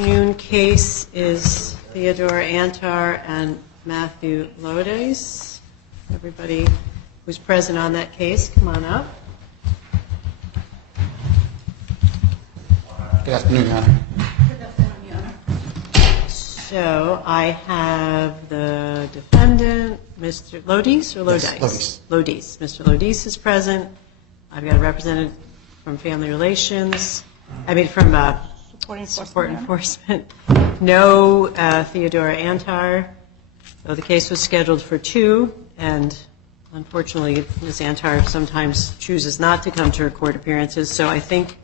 afternoon case is Theodora Antar and Matthew Lodice. Everybody who's present on that case, come on up. Good afternoon, Your Honor. Good afternoon, Your Honor. So I have the defendant, Mr. Lodice or Lodice? Yes, Lodice. Mr. Lodice is present. I've got a representative from Family Relations. From Support Enforcement. No Theodora Antar. So the case was scheduled for 2, and unfortunately Ms. Antar sometimes chooses not to come to her court appearances. So I think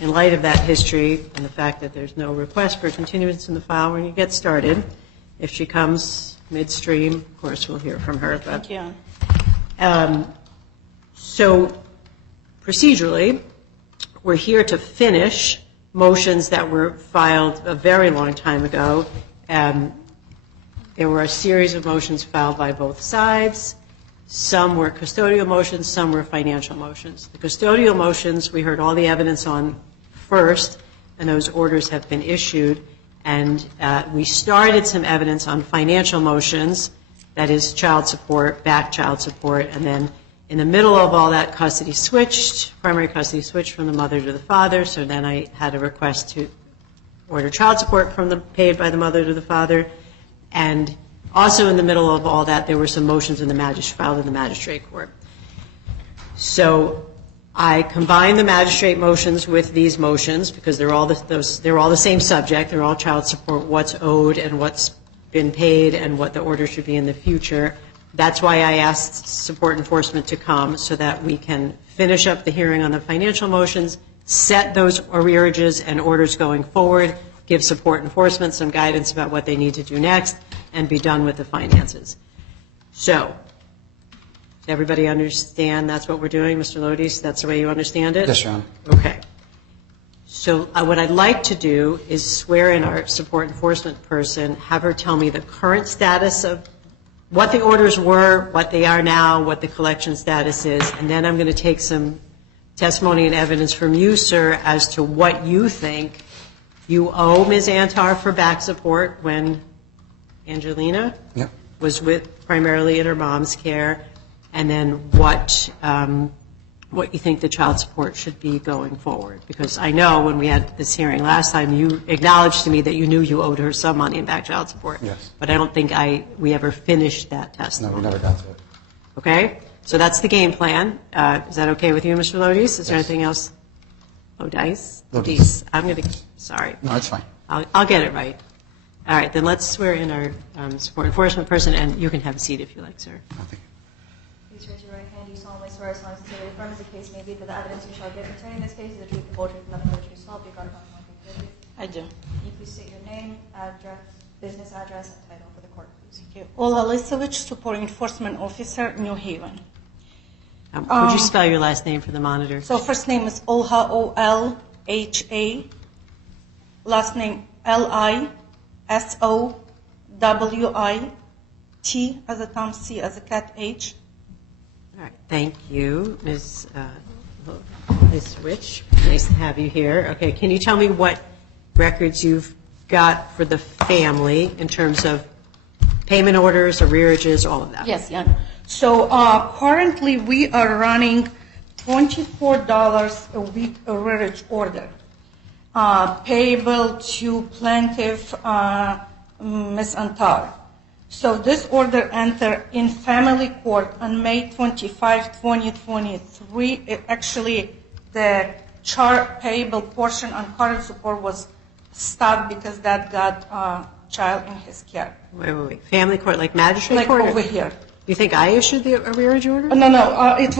in light of that history and the fact that there's no request for continuance in the file when you get started, if she comes midstream, of course we'll hear from her. Thank you. So procedurally, we're here to finish motions that were filed a very long time ago. There were a series of motions filed by both sides. Some were custodial motions, some were financial motions. The custodial motions, we heard all the evidence on first, and those orders have been issued. And we started some evidence on financial motions, that is child support, back child support, and then in the middle of all that, custody switched, primary custody switched from the mother to the father, so then I had a request to order child support paid by the mother to the father. And also in the middle of all that, there were some motions filed in the magistrate court. So I combined the magistrate motions with these motions because they're all the same subject. They're all child support, what's owed and what's been paid and what the order should be in the future. That's why I asked Support Enforcement to come so that we can finish up the hearing on the financial motions, set those arrearages and orders going forward, give Support Enforcement some guidance about what they need to do next, and be done with the finances. So, does everybody understand that's what we're doing, Mr. Lodice? That's the way you understand it? Yes, Your Honor. Okay. So what I'd like to do is swear in our Support Enforcement person, have her tell me the current status of what the orders were, what they are now, what the collection status is, and then I'm going to take some testimony and evidence from you, sir, as to what you think you owe Ms. Antar for back support when Angelina was primarily in her mom's care, and then what you think the child support should be going forward. Because I know when we had this hearing last time, you acknowledged to me that you knew you owed her some money in back child support. Yes. But I don't think we ever finished that testimony. No, we never got to it. Okay? So that's the game plan. Is that okay with you, Mr. Lodice? Is there anything else? Lodice? Lodice. I'm going to, sorry. No, it's fine. I'll get it right. All right, then let's swear in our Support Enforcement person, and you can have a seat if you like, sir. Nothing. Please raise your right hand. Do you solemnly swear as long as sincerely affirm as the case may be that the evidence you shall give concerning this case is the truth, the whole truth, and nothing but the truth, so help you God. I do. Can you please state your name, address, business address, and title for the court, please? Thank you. Olha Lisovich, Support Enforcement Officer, New Haven. Would you spell your last name for the monitor? So first name is Olha, O-L-H-A. Last name L-I-S-O-W-I-T as a Tom, C as a cat, H. All right, thank you, Ms. Rich. Nice to have you here. Okay, can you tell me what records you've got for the family in terms of payment orders, arrearages, all of that? Yes, yeah. So currently we are running $24 a week arrearage order, payable to plaintiff Ms. Antar. So this order entered in family court on May 25, 2023. Actually, the payable portion on current support was stopped because that got child in his care. Wait. Family court, like magistrate like court? Over here. You think I issued the arrearage order? No. It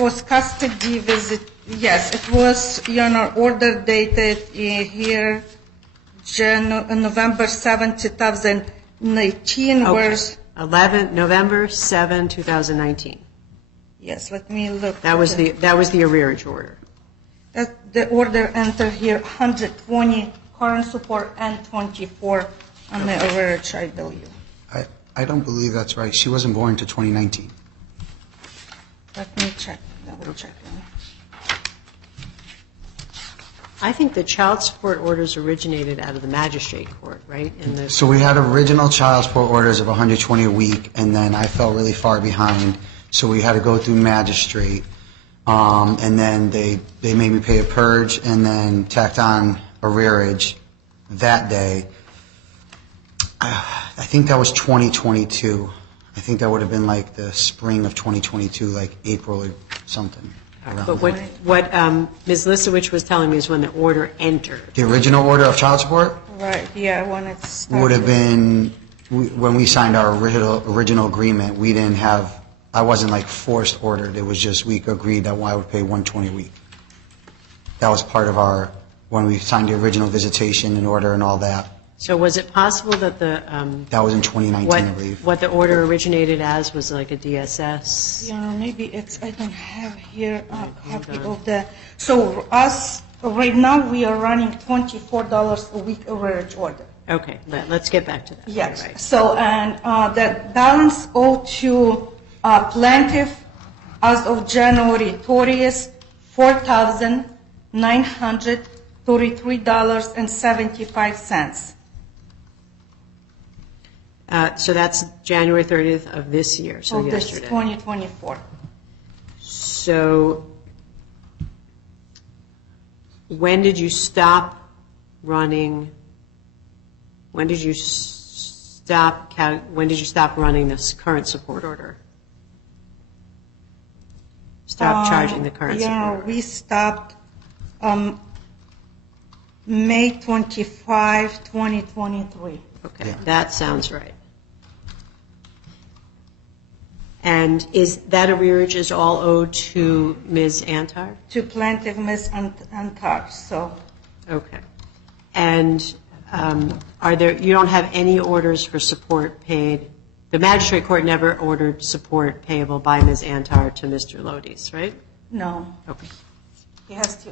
was custody visit. Yes, it was order dated here November 7, 2019. Okay. 11 November 7, 2019. Yes, let me look. That was the arrearage order. The order entered here 120 current support and 24 on the arrearage, I believe. I don't believe that's right. She wasn't born until 2019. Let me check. Double check. I think the child support orders originated out of the magistrate court, right? So we had original child support orders of 120 a week, and then I fell really far behind, so we had to go through magistrate, and then they made me pay a purge, and then tacked on arrearage that day. I think that was 2022. I think that would have been like the spring of 2022, like April or something. But what Ms. Lisowich was telling me is when the order entered. The original order of child support Right, yeah, when it started. would have been, when we signed our original agreement, we didn't have, I wasn't like forced ordered, it was just we agreed that I would pay 120 a week. That was part of our, when we signed the original visitation and order and all that. So was it possible that That was in 2019, I believe. what the order originated as was like a DSS? Yeah, maybe it's, I don't have here a copy of the, so us, right now, we are running $24 a week arrearage order. Okay, let's get back to that. Yes, Right. so, and the balance owed to plaintiff as of January 30th, $4,933.75. So that's January 30th of this year, so Of this yesterday. 2024. So when did you stop running, when did you stop running this current support order? Stop charging the current support Yeah, order? we stopped May 25, 2023. Okay, Yeah. that sounds right. And is that arrearage is all owed to Ms. Antar? To plaintiff Ms. Antar, so. Okay. And you don't have any orders for support paid? The magistrate court never ordered support payable by Ms. Antar to Mr. Lodice, right? No, Okay. he has to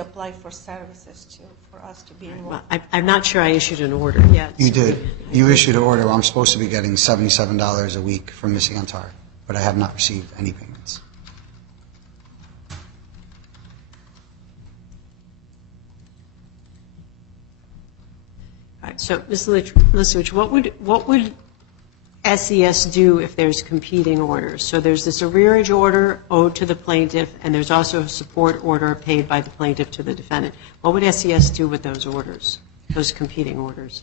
apply for services for us to be involved. Well, I'm not sure I issued an order yet. You did. You issued an order. I'm supposed to be getting $77 a week from Ms. Antar, but I have not received any payments. All right, so Ms. Lisowich, what would SES do if there's competing orders? So there's this arrearage order owed to the plaintiff, and there's also a support order paid by the plaintiff to the defendant. What would SES do with those orders, those competing orders?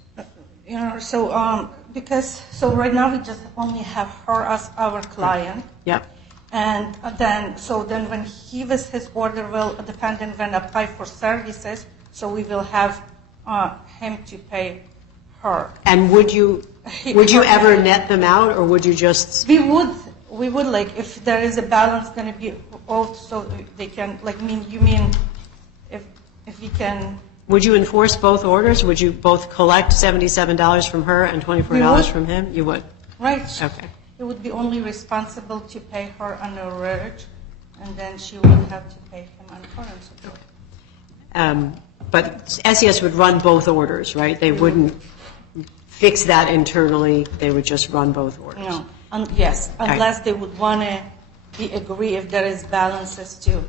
So right now we just only have her as our client. Yep. And then when he was his order, the defendant will apply for services, so we will have him to pay her. And would you ever net them out, or would you just? We would like, if there is a balance going to be owed, so they can, like, you mean if we can. Would you enforce both orders? Would you both collect $77 from her and $24 from him? You would? Right. Okay. He would be only responsible to pay her an arrearage, and then she would have to pay him on current support. But SES would run both orders, right? They wouldn't fix that internally. They would just run both orders. No. Yes, unless they would want to agree if there is balances to,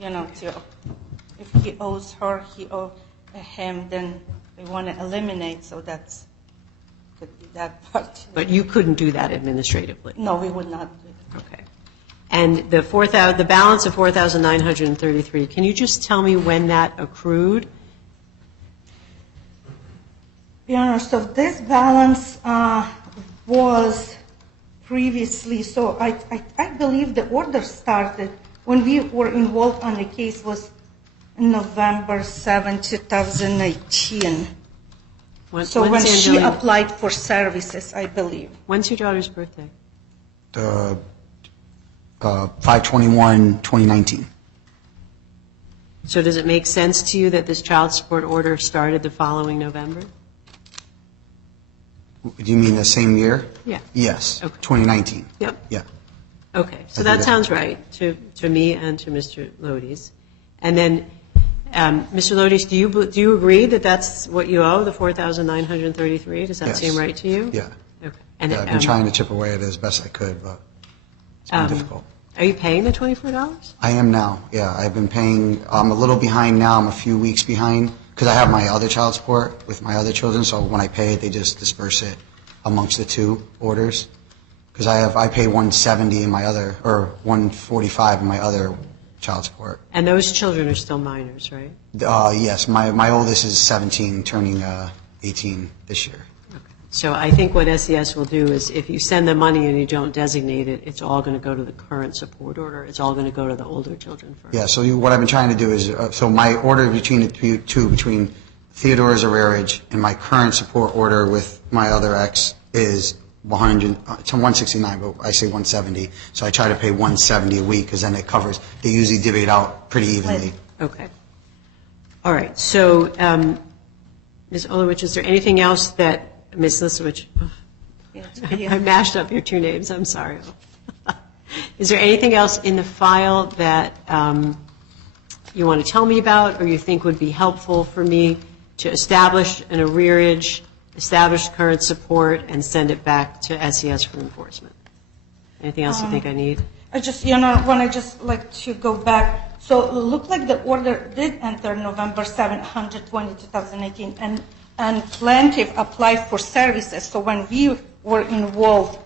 if he owes her, he owes him, then they want to eliminate, so could be that part. But you couldn't do that administratively? No, we would not do that. Okay. And the balance of $4,933, can you just tell me when that accrued? So this balance was previously, so I believe the order started when we were involved on the case was November 7, 2018. When she applied for services, I believe. When's your daughter's birthday? 5/21/2019. So does it make sense to you that this child support order started the following November? Do you mean the same year? Yeah. Yes. Okay. 2019. Yep. Yeah. Okay, so I think that that- sounds right to me and to Mr. Lodice. And then, Mr. Lodice, do you agree that that's what you owe, the $4,933? Does that Yes. seem right to you? Yeah. Okay. And Yeah, I've been trying to chip away at it as best I could, but it's been difficult. Are you paying the $24? I am now, yeah. I've been paying, I'm a little behind now, I'm a few weeks behind, because I have my other child support with my other children, so when I pay it, they just disperse it amongst the two orders. Because I pay $170 in my other, or $145 in my other child support. And those children are still minors, right? Yes, my oldest is 17, turning 18 this year. So I think what SES will do is if you send them money and you don't designate it, it's all going to go to the current support order. It's all going to go to the older children first. Yeah, so what I've been trying to do is, so my order between the two, between Theodora's arrearage and my current support order with my other ex is it's 169, but I say 170. So I try to pay 170 a week because then it covers, they usually divvy it out pretty evenly. Okay. All right. So, Ms. Olowich, is there anything else that Ms. Lisowich, I mashed up your two names, I'm sorry. Is there anything else in the file that you want to tell me about or you think would be helpful for me to establish an arrearage, establish current support, and send it back to SES for enforcement? Anything else you think I need? I just, when I just like to go back, so it looked like the order did enter November 720, 2018, and plaintiff applied for services. So when we were involved,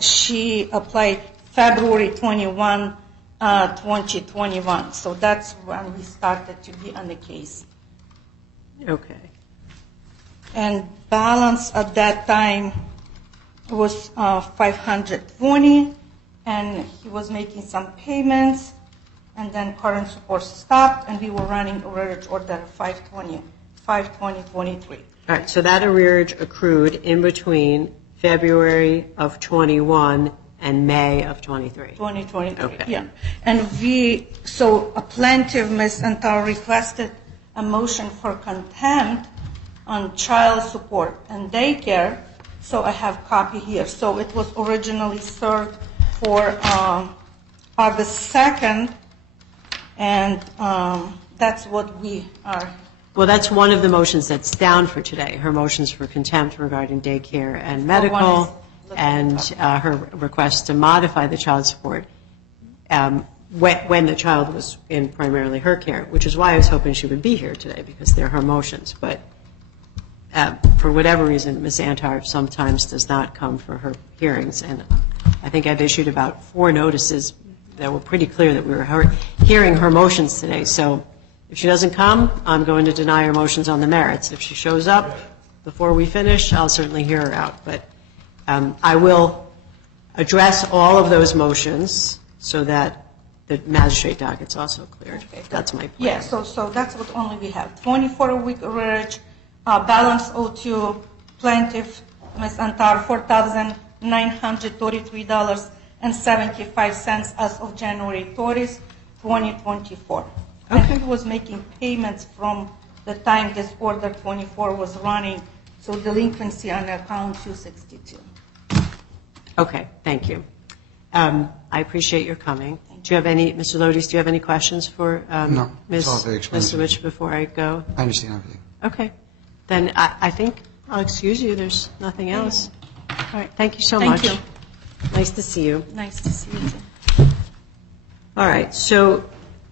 she applied February 21, 2021. So that's when we started to be on the case. Okay. And balance at that time was 520, and he was making some payments, and then current support stopped, and we were running arrearage order 52023. All right, so that arrearage accrued in between February of 21 and May of 23. 2023, Okay. yeah. And so a plaintiff, Ms. Antar, requested a motion for contempt on child support and daycare, so I have copy here. So it was originally served for August 2nd, and that's what we are. Well, that's one of the motions that's down for today. Her motions for contempt regarding daycare and medical, and her request to modify the child support when the child was in primarily her care, which is why I was hoping she would be here today, because they're her motions. But for whatever reason, Ms. Antar sometimes does not come for her hearings, and I think I've issued about 4 notices that were pretty clear that we were hearing her motions today. So if she doesn't come, I'm going to deny her motions on the merits. If she shows up before we finish, I'll certainly hear her out. But I will address all of those motions so that the magistrate docket's also cleared. Okay. That's my plan. Yeah, so that's what only we have. 24-week arrearage, balance owed to plaintiff, Ms. Antar, $4,933.75 as of January 30th, 2024. Okay. And he was making payments from the time this order 24 was running, so delinquency on account 262. Okay, thank you. I appreciate your coming. Do you have any, Mr. Lodice, do you have any questions for No, Ms. it's all very explainable. Lisowich before I go? I understand everything. Okay. Then I think I'll excuse you. There's nothing else. All right. Thank you so Thank much. you. Nice to see you. Nice to see you too. All right. So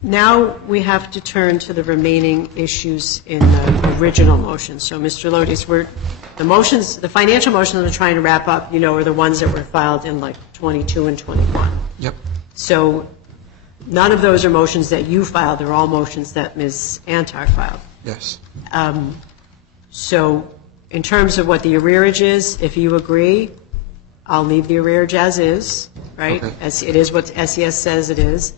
now we have to turn to the remaining issues in the original motion. So, Mr. Lodice, the financial motions we're trying to wrap up, are the ones that were filed in like 22 and 21. Yep. So none of those are motions that you filed. They're all motions that Ms. Antar filed. Yes. So in terms of what the arrearage is, if you agree, I'll leave the arrearage as is, right? Okay. As it is what SES says it is.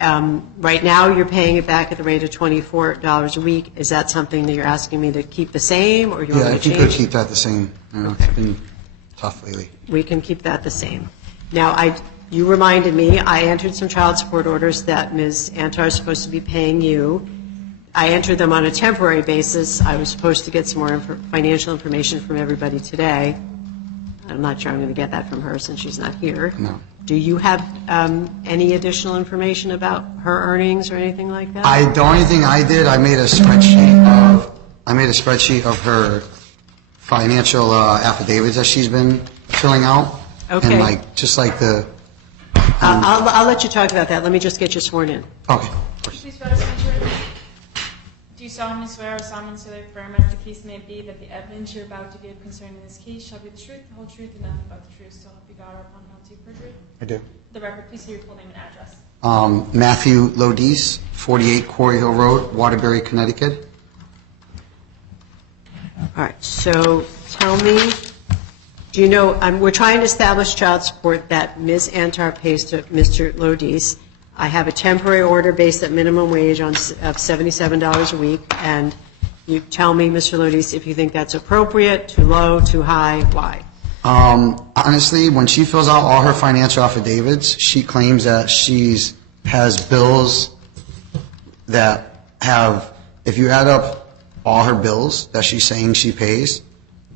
Right now, you're paying it back at the rate of $24 a week. Is that something that you're asking me to keep the same, or you want Yeah, me if to you change? could keep that the same. It's been tough lately. We can keep that the same. Now, you reminded me, I entered some child support orders that Ms. Antar is supposed to be paying you. I entered them on a temporary basis. I was supposed to get some more financial information from everybody today. I'm not sure I'm going to get that from her since she's not here. No. Do you have any additional information about her earnings or anything like that? The only thing I did, I made a spreadsheet of her financial affidavits that she's been filling out. Okay. And just like the I'll let you talk about that. Let me just get you sworn in. Okay. Please swear to swear. Do you solemnly swear or solemnly affirm, as the case may be, that the evidence you're about to give concerning this case shall be the truth, the whole truth, and nothing but the truth, so help you God or upon penalty of perjury? I do. The record, please say your full name and address. Matthew Lodice, 48 Quarry Hill Road, Waterbury, Connecticut. All right, so tell me, do you know, we're trying to establish child support that Ms. Antar pays to Mr. Lodice. I have a temporary order based at minimum wage of $77 a week, and you tell me, Mr. Lodice, if you think that's appropriate, too low, too high, why? Honestly, when she fills out all her financial affidavits, she claims that has bills that have, if you add up all her bills that she's saying she pays,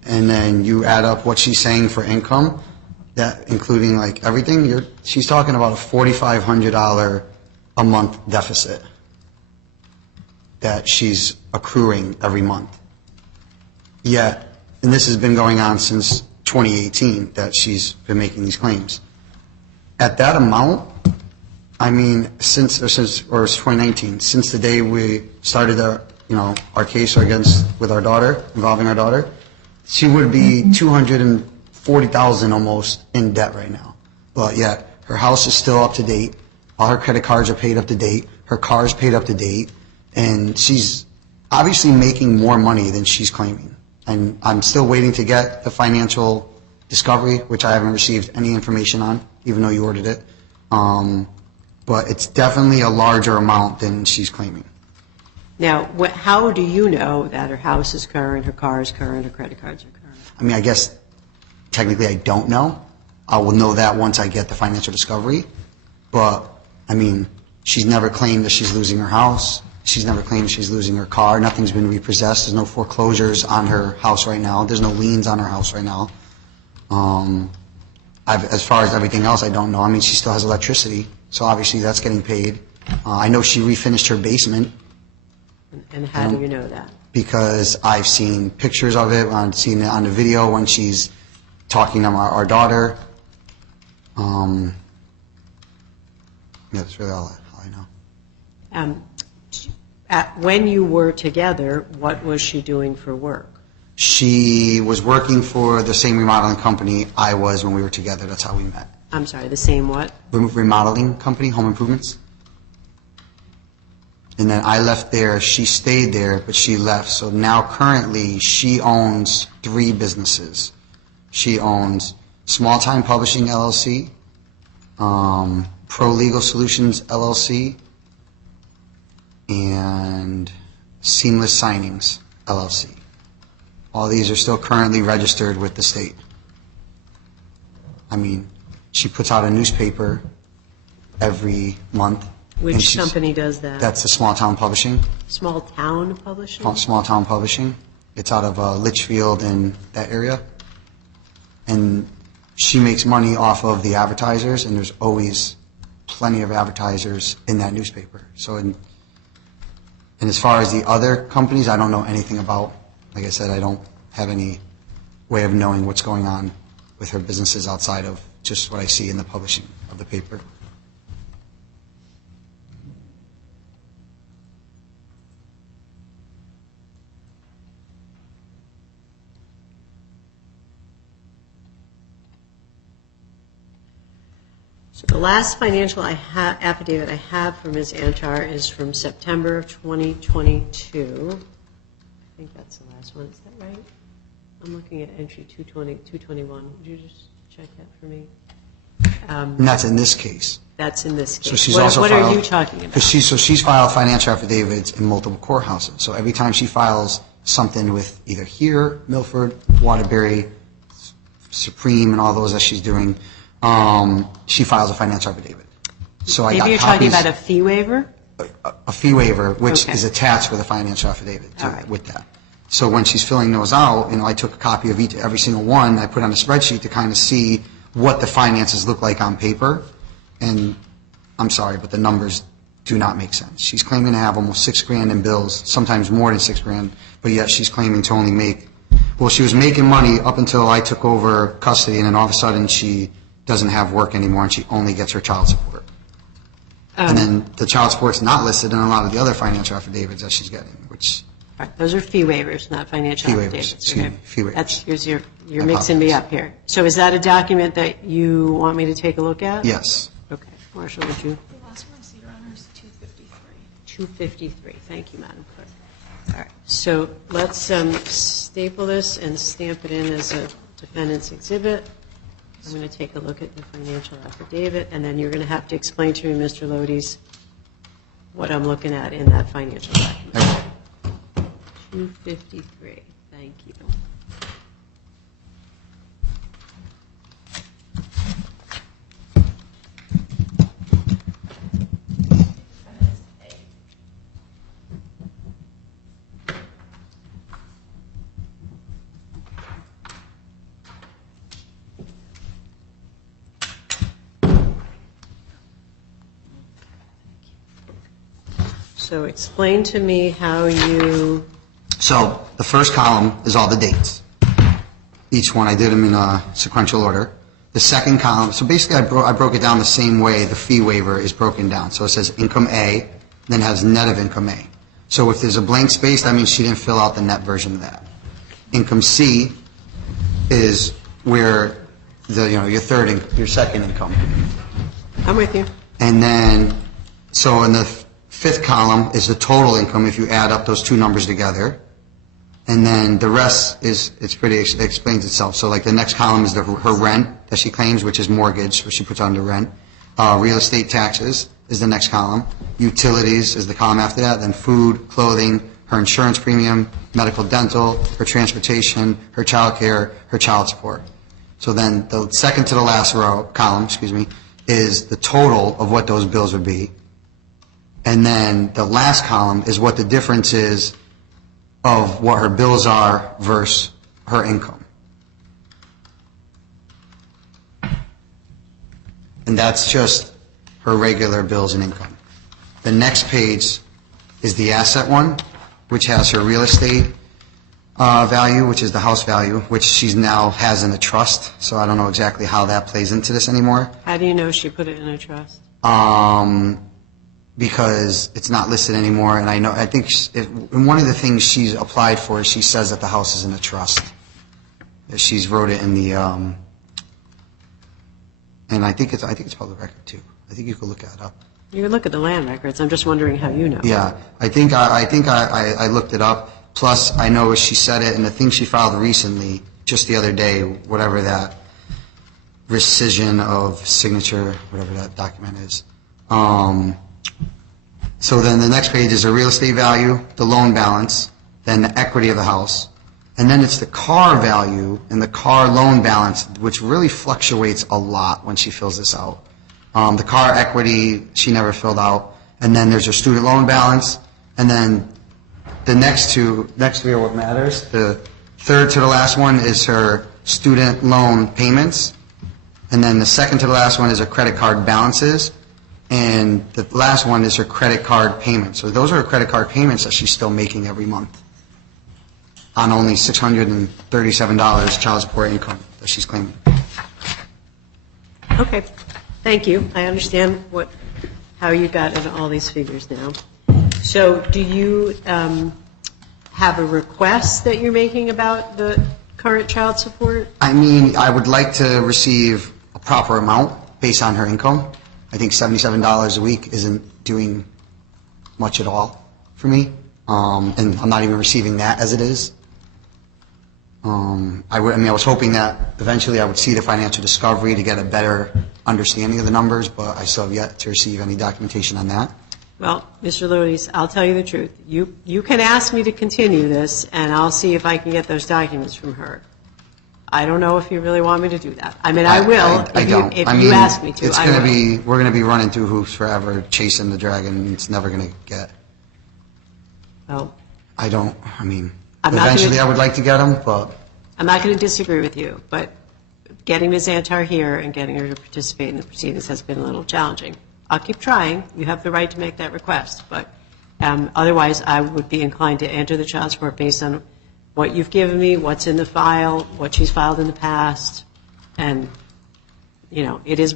and then you add up what she's saying for income, that including like everything, she's talking about a $4,500 a month deficit that she's accruing every month. Yet, and this has been going on since 2018 that she's been making these claims. At that amount, I mean, since 2019, since the day we started our case with our daughter, involving our daughter, she would be $240,000 almost in debt right now. But yet, her house is still up to date. All her credit cards are paid up to date. Her car is paid up to date. And she's obviously making more money than she's claiming. And I'm still waiting to get the financial discovery, which I haven't received any information on, even though you ordered it. But it's definitely a larger amount than she's claiming. Now, how do you know that her house is current, her car is current, her credit cards are current? I mean, I guess technically I don't know. I will know that once I get the financial discovery. But, I mean, she's never claimed that she's losing her house. She's never claimed she's losing her car. Nothing's been repossessed. There's no foreclosures on her house right now. There's no liens on her house right now. As far as everything else, I don't know. I mean, she still has electricity, so obviously that's getting paid. I know she refinished her basement. And how do you know that? Because I've seen pictures of it. I've seen it on the video when she's talking to our daughter. Yeah, that's really all I know. When you were together, what was she doing for work? She was working for the same remodeling company I was when we were together. That's how we met. I'm sorry, the same what? Remodeling company, home improvements. And then I left there. She stayed there, but she left. So now currently she owns 3 businesses. She owns Small Time Publishing LLC, Pro Legal Solutions LLC, and Seamless Signings LLC. All these are still currently registered with the state. I mean, she puts out a newspaper every month. Which company does that? That's the Small Town Publishing. Small Town Publishing? Small Town Publishing. It's out of Litchfield and that area. And she makes money off of the advertisers, and there's always plenty of advertisers in that newspaper. So, and as far as the other companies, I don't know anything about. Like I said, I don't have any way of knowing what's going on with her businesses outside of just what I see in the publishing of the paper. So the last financial affidavit I have from Ms. Antar is from September of 2022. I think that's the last one. Is that right? I'm looking at entry 221. Would you just check that for me? And that's in this case. That's in this case. So she's what also what filed, are you talking about? She's filed financial affidavits in multiple courthouses. So every time she files something with either here, Milford, Waterbury, Supreme, and all those that she's doing, she files a financial affidavit. So I got Maybe you're copies, talking about a fee waiver? a fee waiver, which Okay. is attached with a financial affidavit All right. with that. So when she's filling those out, I took a copy of every single one. I put on a spreadsheet to kind of see what the finances look like on paper. And I'm sorry, but the numbers do not make sense. She's claiming to have almost $6,000 in bills, sometimes more than $6,000, but yet she's claiming to only make, well, she was making money up until I took over custody, and then all of a sudden she doesn't have work anymore and she only gets her child support. And then the child support's not listed in a lot of the other financial affidavits that she's getting, which... Right, those are fee waivers, not financial Fee waivers, affidavits. excuse me, fee waivers. That's, you're I mixing me apologize. up here. So is that a document that you want me to take a look at? Yes. Okay, Marshall, would you? The last one I see, Your Honor, is 253. 253, thank you, Madam Clerk. All right, so let's staple this and stamp it in as a defendant's exhibit. I'm going to take a look at the financial affidavit, and then you're going to have to explain to me, Mr. Lodice, what I'm looking at in that financial document. Okay. 253, thank you. So explain to me how you, So the first column is all the dates. Each one, I did them in a sequential order. The second column, so basically I broke it down the same way the fee waiver is broken down. So it says income A, then has net of income A. So if there's a blank space, that means she didn't fill out the net version of that. Income C is where your second income. I'm with you. And then, so in the fifth column is the total income if you add up those two numbers together. And then the rest it explains itself. So like the next column is her rent that she claims, which is mortgage, which she puts under rent. Real estate taxes is the next column. Utilities is the column after that. Then food, clothing, her insurance premium, medical, dental, her transportation, her child care, her child support. So then the second to the last column, is the total of what those bills would be. And then the last column is what the difference is of what her bills are versus her income. And that's just her regular bills and income. The next page is the asset one, which has her real estate value, which is the house value, which she now has in a trust. So I don't know exactly how that plays into this anymore. How do you know she put it in a trust? Because it's not listed anymore, and I think and one of the things she's applied for is she says that the house is in a trust. She's wrote it in the, and I think it's public record too. I think you could look that up. You can look at the land records. I'm just wondering how you know. Yeah, I think I looked it up. Plus, I know she said it in the thing she filed recently, just the other day, whatever that rescission of signature, whatever that document is. So then the next page is the real estate value, the loan balance, then the equity of the house, and then it's the car value and the car loan balance, which really fluctuates a lot when she fills this out. The car equity she never filled out, and then there's her student loan balance, and then the next three are what matters. The third to the last one is her student loan payments, and then the second to the last one is her credit card balances. And the last one is her credit card payments. So those are her credit card payments that she's still making every month on only $637 child support income that she's claiming. Okay, thank you. I understand how you got into all these figures now. So do you have a request that you're making about the current child support? I mean, I would like to receive a proper amount based on her income. I think $77 a week isn't doing much at all for me, and I'm not even receiving that as it is. I was hoping that eventually I would see the financial discovery to get a better understanding of the numbers, but I still have yet to receive any documentation on that. Well, Mr. Lodice, I'll tell you the truth. You can ask me to continue this, and I'll see if I can get those documents from her. I don't know if you really want me to do that. I mean, I will if you ask me to. We're going to be running through hoops forever, chasing the dragon. It's never going to get. Well, eventually I would like to get them, but. I'm not going to disagree with you, but getting Ms. Antar here and getting her to participate in the proceedings has been a little challenging. I'll keep trying. You have the right to make that request, but otherwise I would be inclined to enter the child support based on what you've given me, what's in the file, what she's filed in the past, and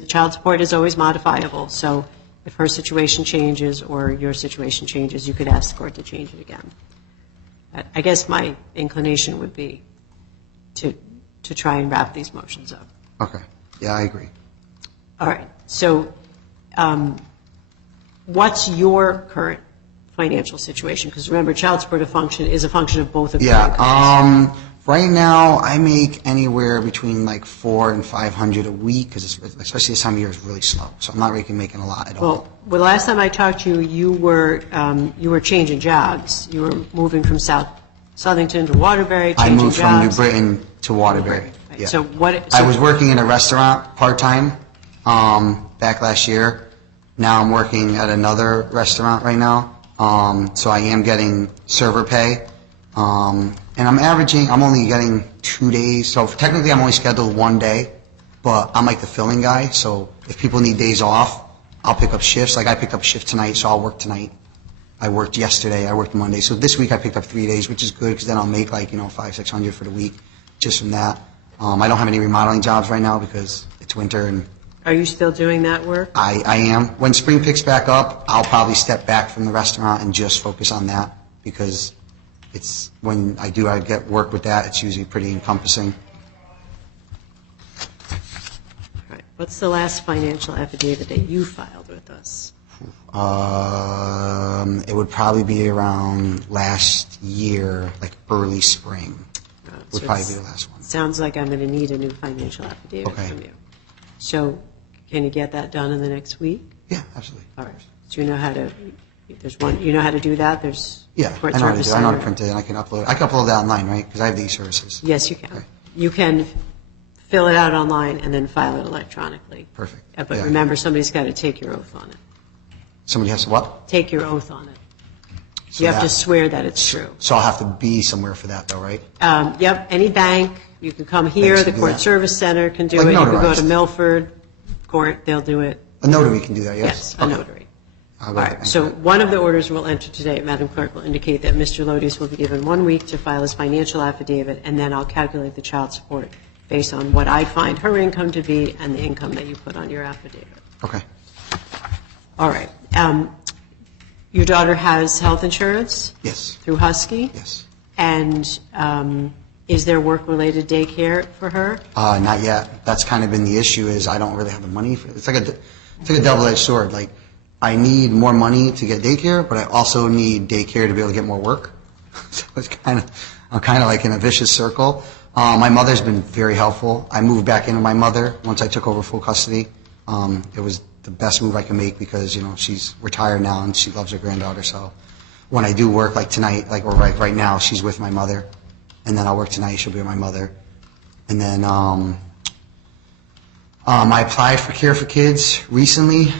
child support is always modifiable, so if her situation changes or your situation changes, you could ask the court to change it again. I guess my inclination would be to try and wrap these motions up. Okay. Yeah, I agree. All right. So what's your current financial situation? Because remember, child support is a function of both of your incomes. Yeah. Right now, I make anywhere between like $400 and $500 a week, because especially this time of year is really slow. So I'm not really making a lot at all. Well, last time I talked to you, you were changing jobs. You were moving from Southington to Waterbury, I changing moved jobs. from New Britain to Waterbury. Right. Yeah. So I was working in a restaurant part-time back last year. Now I'm working at another restaurant right now. So I am getting server pay. And I'm only getting 2 days. So technically I'm only scheduled 1 day, but I'm like the filling guy. So if people need days off, I'll pick up shifts. Like I picked up shift tonight, so I'll work tonight. I worked yesterday, I worked Monday. So this week I picked up 3 days, which is good because then I'll make like, $500-600 for the week just from that. I don't have any remodeling jobs right now because it's winter and Are you still doing that work? I am. When spring picks back up, I'll probably step back from the restaurant and just focus on that because it's when I get work with that, it's usually pretty encompassing. All right. What's the last financial affidavit that you filed with us? It would probably be around last year, like early spring. Would probably be the last one. Sounds like I'm going to need a new financial affidavit from you. So can you get that done in the next week? Yeah, absolutely. All right. So you know how to, you know how to do that? There's Yeah, court I know how to service do it. I know how to center. print it and I can upload it. I can upload that online, right? Because I have these services. Yes, you can. Okay. You can fill it out online and then file it electronically. Perfect. But Yeah. remember, somebody's got to take your oath on it. Somebody has to what? Take your oath on it. So You have to that- swear that it's true. So I'll have to be somewhere for that though, right? Yep, any bank, you can come here, Banks the can do court that. service center can do Like it. You can go notarized. to Milford Court, they'll do it. A notary can do that, yes? Yes, a Okay. notary. I'll All go to the right, bank so for that. one of the orders we'll enter today, Madam Clerk, will indicate that Mr. Lodice will be given 1 week to file his financial affidavit, and then I'll calculate the child support based on what I find her income to be and the income that you put on your affidavit. Okay. All right. Your daughter has health insurance Yes. through Husky? Yes. And is there work-related daycare for her? Not yet. That's kind of been the issue is I don't really have the money for it. It's like a double-edged sword. Like I need more money to get daycare, but I also need daycare to be able to get more work. So I'm kind of like in a vicious circle. My mother's been very helpful. I moved back in with my mother once I took over full custody. It was the best move I can make because, she's retired now and she loves her granddaughter. So when I do work like tonight, or right now, she's with my mother. And then I'll work tonight, she'll be with my mother. And then I applied for Care for Kids recently.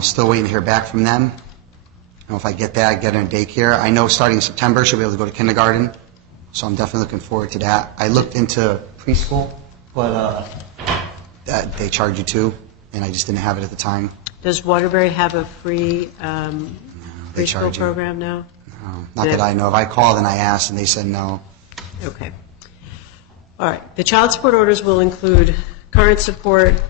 Still waiting to hear back from them. If I get that, I get her in daycare. I know starting in September, she'll be able to go to kindergarten. So I'm definitely looking forward to that. I looked into preschool, but they charge you too, and I just didn't have it at the time. Does Waterbury have a free They preschool charge you. program now? Not that I know of. I called and I asked, and they said no. Okay. All right. The child support orders will include current support,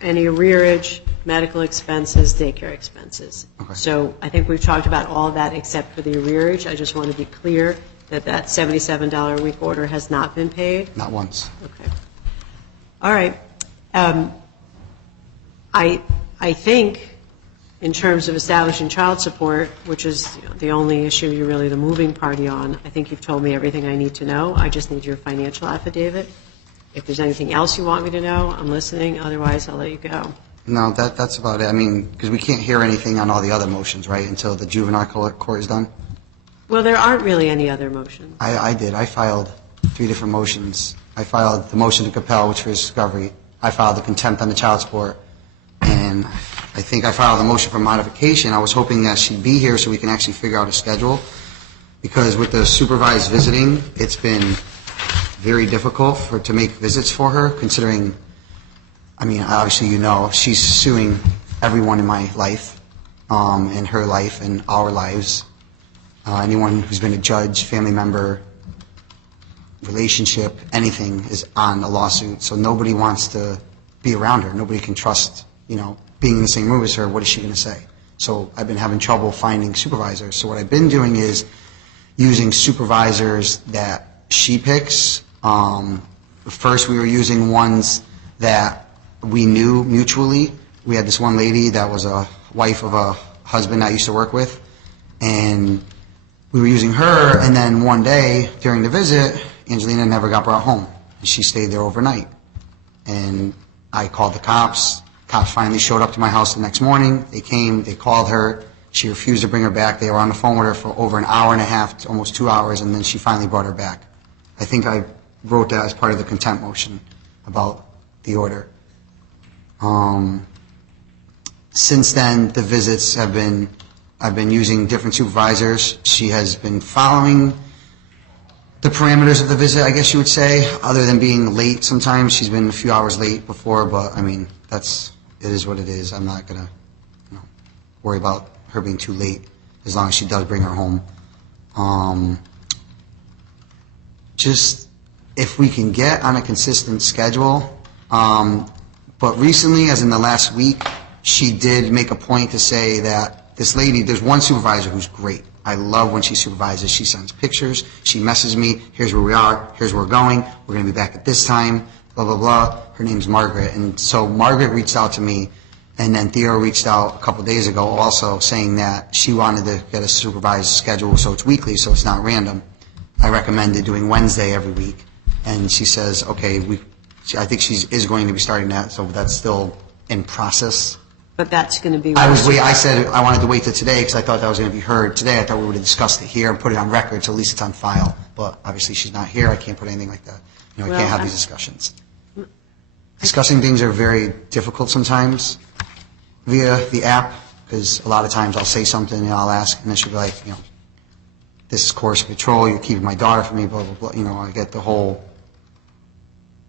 any arrearage, medical expenses, daycare expenses. Okay. So I think we've talked about all of that except for the arrearage. I just want to be clear that $77 a week order has not been paid. Not once. Okay. All right. I think in terms of establishing child support, which is the only issue you're really the moving party on, I think you've told me everything I need to know. I just need your financial affidavit. If there's anything else you want me to know, I'm listening. Otherwise, I'll let you go. No, that's about it. I mean, because we can't hear anything on all the other motions, right, until the juvenile court is done? Well, there aren't really any other motions. I did. I filed 3 different motions. I filed the motion to compel, which was discovery. I filed the contempt on the child support. And I think I filed a motion for modification. I was hoping that she'd be here so we can actually figure out a schedule. Because with the supervised visiting, it's been very difficult to make visits for her, considering, obviously she's suing everyone in my life, in her life and our lives. Anyone who's been a judge, family member, relationship, anything is on a lawsuit. So nobody wants to be around her. Nobody can trust, being in the same room as her. What is she going to say? So I've been having trouble finding supervisors. So what I've been doing is using supervisors that she picks. First, we were using ones that we knew mutually. We had this one lady that was a wife of a husband I used to work with, and we were using her, and then one day during the visit, Angelina never got brought home, and she stayed there overnight. And I called the cops. Cops finally showed up to my house the next morning. They came, they called her. She refused to bring her back. They were on the phone with her for over an hour and a half, almost 2 hours, and then she finally brought her back. I think I wrote that as part of the contempt motion about the order. Since then, the visits have been, I've been using different supervisors. She has been following the parameters of the visit, I guess you would say, other than being late sometimes. She's been a few hours late before, but I mean, it is what it is. I'm not going to worry about her being too late as long as she does bring her home. Just if we can get on a consistent schedule. But recently, as in the last week, she did make a point to say that this lady, there's one supervisor who's great. I love when she supervises. She sends pictures. She messages me, here's where we are, here's where we're going, we're going to be back at this time, blah, blah, blah. Her name's Margaret. And so Margaret reached out to me, and then Theo reached out a couple days ago also saying that she wanted to get a supervised schedule so it's weekly, so it's not random. I recommended doing Wednesday every week. And she says, okay, I think she is going to be starting that, so that's still in process. But that's going to be... I said I wanted to wait till today because I thought that was going to be heard today. I thought we would have discussed it here and put it on record so at least it's on file. But obviously she's not here. I can't put anything like that. I can't have these discussions. Discussing things are very difficult sometimes via the app because a lot of times I'll say something and I'll ask and then she'll be like, this is course of control. You're keeping my daughter from me, blah, blah, blah. I get the whole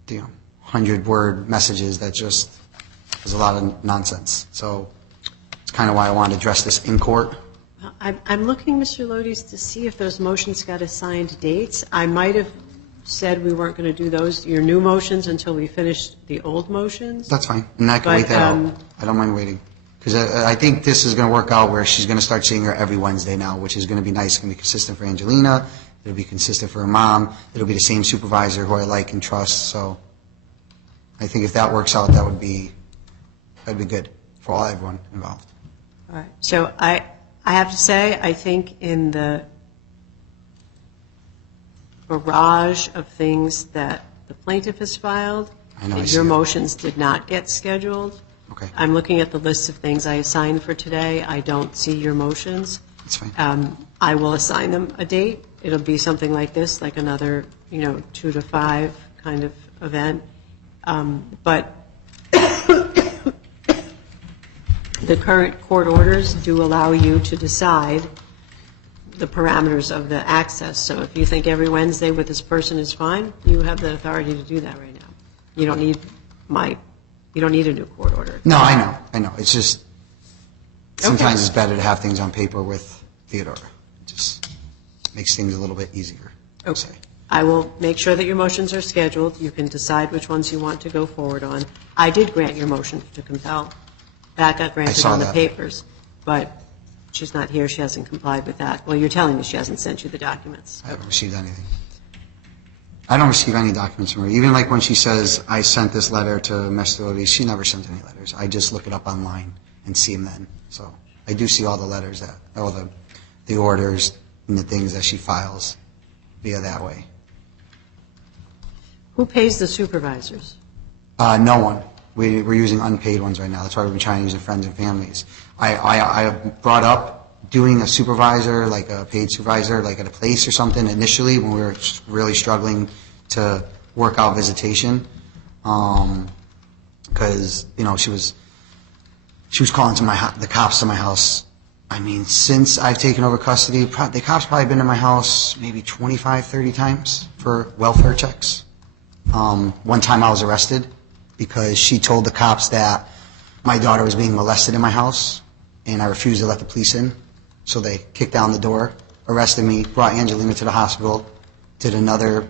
100-word messages that just... There's a lot of nonsense. So it's kind of why I wanted to address this in court. I'm looking, Mr. Lodice, to see if those motions got assigned dates. I might have said we weren't going to do those, your new motions, until we finished the old motions. That's fine. And I can wait that out. I don't mind waiting. Because I think this is going to work out where she's going to start seeing her every Wednesday now, which is going to be nice. It's going to be consistent for Angelina. It'll be consistent for her mom. It'll be the same supervisor who I like and trust. So I think if that works out, that'd be good for everyone involved. All right. So I have to say, I think in the barrage of things that the plaintiff has filed, your motions did not get scheduled. Okay. I'm looking at the list of things I assigned for today. I don't see your motions. That's fine. I will assign them a date. It'll be something like this, like another, 2 to 5 kind of event. But the current court orders do allow you to decide the parameters of the access. So if you think every Wednesday with this person is fine, you have the authority to do that right now. You don't need a new court order. No, I know. It's just sometimes it's better to have things on paper with Theodora. It just makes things a little bit easier. Okay. I will make sure that your motions are scheduled. You can decide which ones you want to go forward on. I did grant your motion to compel. That got granted on the papers, but she's not here. She hasn't complied with that. Well, you're telling me she hasn't sent you the documents. I haven't received anything. I don't receive any documents from her. Even like when she says, I sent this letter to Mr. Lodice, she never sent any letters. I just look it up online and see them then. So I do see all the letters, all the orders and the things that she files via that way. Who pays the supervisors? No one. We're using unpaid ones right now. That's why we've been trying to use the friends and families. I brought up doing a supervisor, like a paid supervisor, like at a place or something initially when we were really struggling to work out visitation. Because, she was calling the cops to my house. I mean, since I've taken over custody, the cops probably been to my house maybe 25, 30 times for welfare checks. One time I was arrested because she told the cops that my daughter was being molested in my house, and I refused to let the police in. So they kicked down the door, arrested me, brought Angelina to the hospital, did another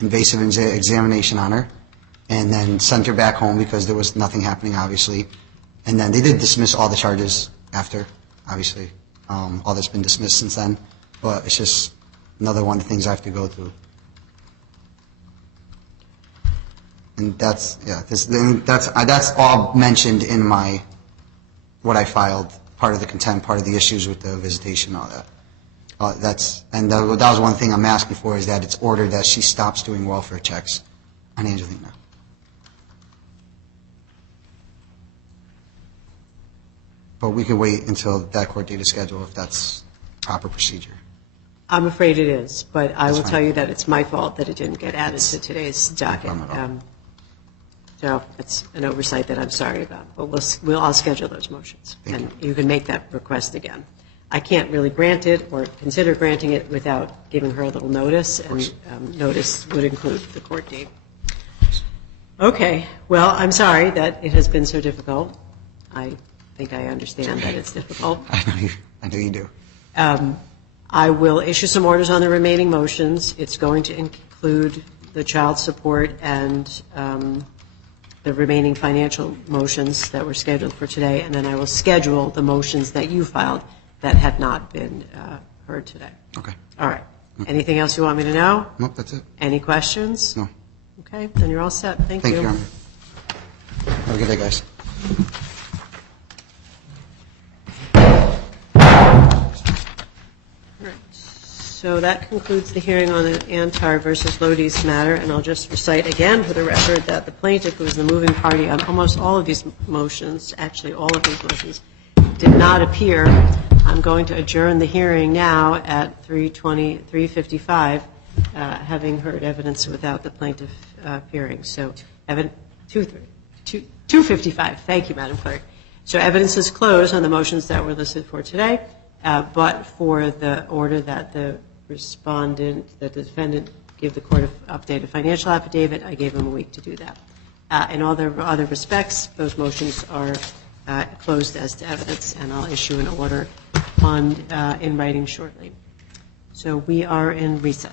invasive examination on her, and then sent her back home because there was nothing happening, obviously. And then they did dismiss all the charges after, obviously. All that's been dismissed since then. But it's just another one of the things I have to go through. And that's, yeah, that's all mentioned in my, what I filed, part of the contempt, part of the issues with the visitation, all that. That was one thing I'm asking for, is that it's ordered that she stops doing welfare checks on Angelina. But we could wait until that court date is scheduled if that's proper procedure. I'm afraid it is, but I will That's fine. tell you that it's my fault that it didn't get added to today's docket. problem at all. So it's an oversight that I'm sorry about, but I'll schedule those motions. Thank And you can make that request again. I can't really grant it or consider granting it without giving her a little notice, and notice would include the court date. Okay, well, I'm sorry that it has been so difficult. I think I understand that it's difficult. I know you do. I will issue some orders on the remaining motions. It's going to include the child support and the remaining financial motions that were scheduled for today, and then I will schedule the motions that you filed that had not been heard today. Okay. All right. Anything else you want me to know? Nope, that's it. Any questions? No. Okay, then you're all set. Thank you. Thank you, Your Honor. Have a good day, guys. So that concludes the hearing on the Antar versus Lodice matter, and I'll just recite again for the record that the plaintiff, who was the moving party on almost all of these motions, actually all of these motions, did not appear. I'm going to adjourn the hearing now at 3:55, having heard evidence without the plaintiff appearing. So, 2:55. Thank you, Madam Clerk. So evidence is closed on the motions that were listed for today, but for the order that the defendant give the court an updated financial affidavit, I gave him a week to do that. In all the other respects, those motions are closed as to evidence, and I'll issue an order in writing shortly. So we are in recess.